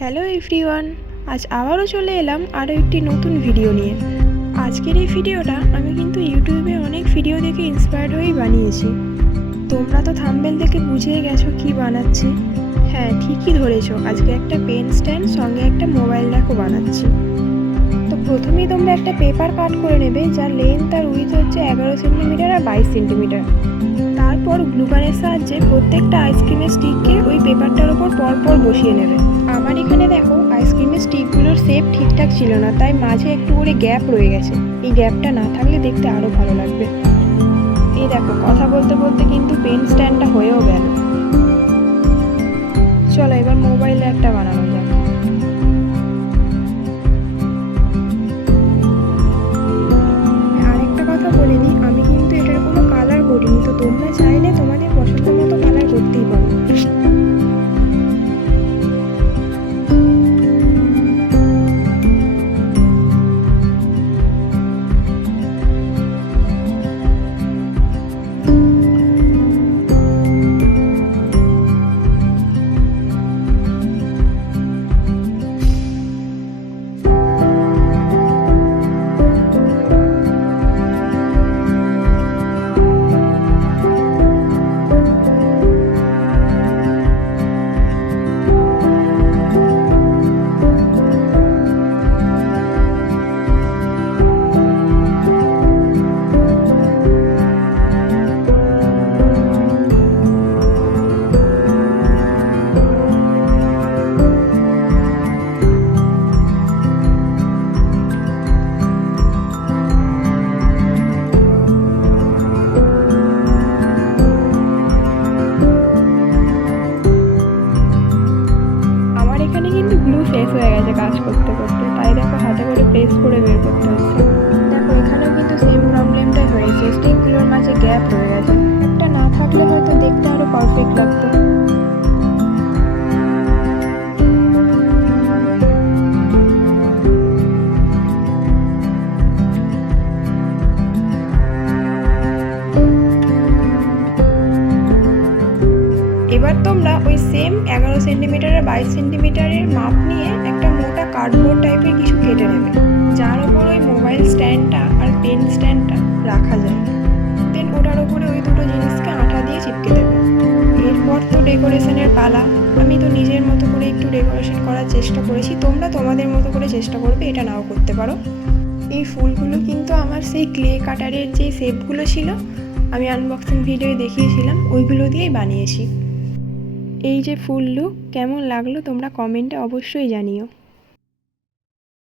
Hello everyone, আজ আবারও চলে এলাম আরও একটি নতুন ভিডিও নিয়ে। আজকের এই ভিডিওটা আমি কিন্তু ইউটিউবে অনেক ভিডিও দেখে ইন্সপায়ার্ড হয়েই বানিয়েছি। তোমরা তো থাম্বনেল দেখে বুঝেই গেছো কি বানাচ্ছি। হ্যাঁ, ঠিকই ধরেছো, আজকে একটা পেন স্ট্যান্ড সঙ্গে একটা মোবাইল র্যাকও বানাচ্ছি। তো প্রথমেই তোমরা একটা পেপার কাট করে নেবে, যার লেন্থ আর উইথ হচ্ছে 11 সেন্টিমিটার আর 22 সেন্টিমিটার। তারপর গ্লুগানের সাহায্যে প্রত্যেকটা আইসক্রিমের স্টিককে ওই পেপারটার ওপর পরপর বসিয়ে নেবে। আমার এখানে দেখো আইসক্রিমের স্টিকগুলোর শেপ ঠিকঠাক ছিল না, তাই মাঝে একটু করে গ্যাপ রয়ে গেছে। এই গ্যাপটা না থাকলে দেখতে আরও ভালো লাগবে। এই দেখো, কথা বলতে বলতে কিন্তু পেন স্ট্যান্ডটা হয়েও গেল। চলো এবার মোবাইলে একটা বানানো যাক। আরেকটা কথা বলে দিই, আমি কিন্তু এটার কোনো কালার করিনি, তো তোমরা চাইলে তোমাদের পছন্দ মতো কালার করতেই পারো। এখানে কিন্তু গ্লু শেষ হয়ে গেছে কাজ করতে করতে, তাই দেখো হাতে করে প্রেস করে বের করতে হচ্ছে। দেখো এখানেও কিন্তু সেম প্রবলেমটাই হয়েছে, স্টিকগুলোর মাঝে গ্যাপ রয়ে গেছে। একটা না থাকলে হয়তো দেখতে আরো পারফেক্ট লাগতো। এবার তোমরা ওই সেম 11 সেন্টিমিটার আর 22 সেন্টিমিটারের মাপ নিয়ে একটা মোটা কার্ডবোর্ড টাইপের কিছু কেটে নেবে, যার ওপর ওই মোবাইল স্ট্যান্ডটা আর পেন স্ট্যান্ডটা রাখা যায়। দেন ওটার ওপরে ওই দুটো জিনিসকে আঠা দিয়ে চিপকে দেবে। এরপর তো ডেকোরেশনের পালা। আমি তো নিজের মতো করে একটু ডেকোরেশন করার চেষ্টা করেছি, তোমরা তোমাদের মতো করে চেষ্টা করবে, এটা নাও করতে পারো। এই ফুলগুলো কিন্তু আমার সেই ক্লে কাটারের যে শেপগুলো ছিল, আমি আনবক্সিং ভিডিওয়ে দেখিয়েছিলাম, ওইগুলো দিয়েই বানিয়েছি। এই যে ফুল লুক কেমন লাগলো তোমরা কমেন্টে অবশ্যই জানিও।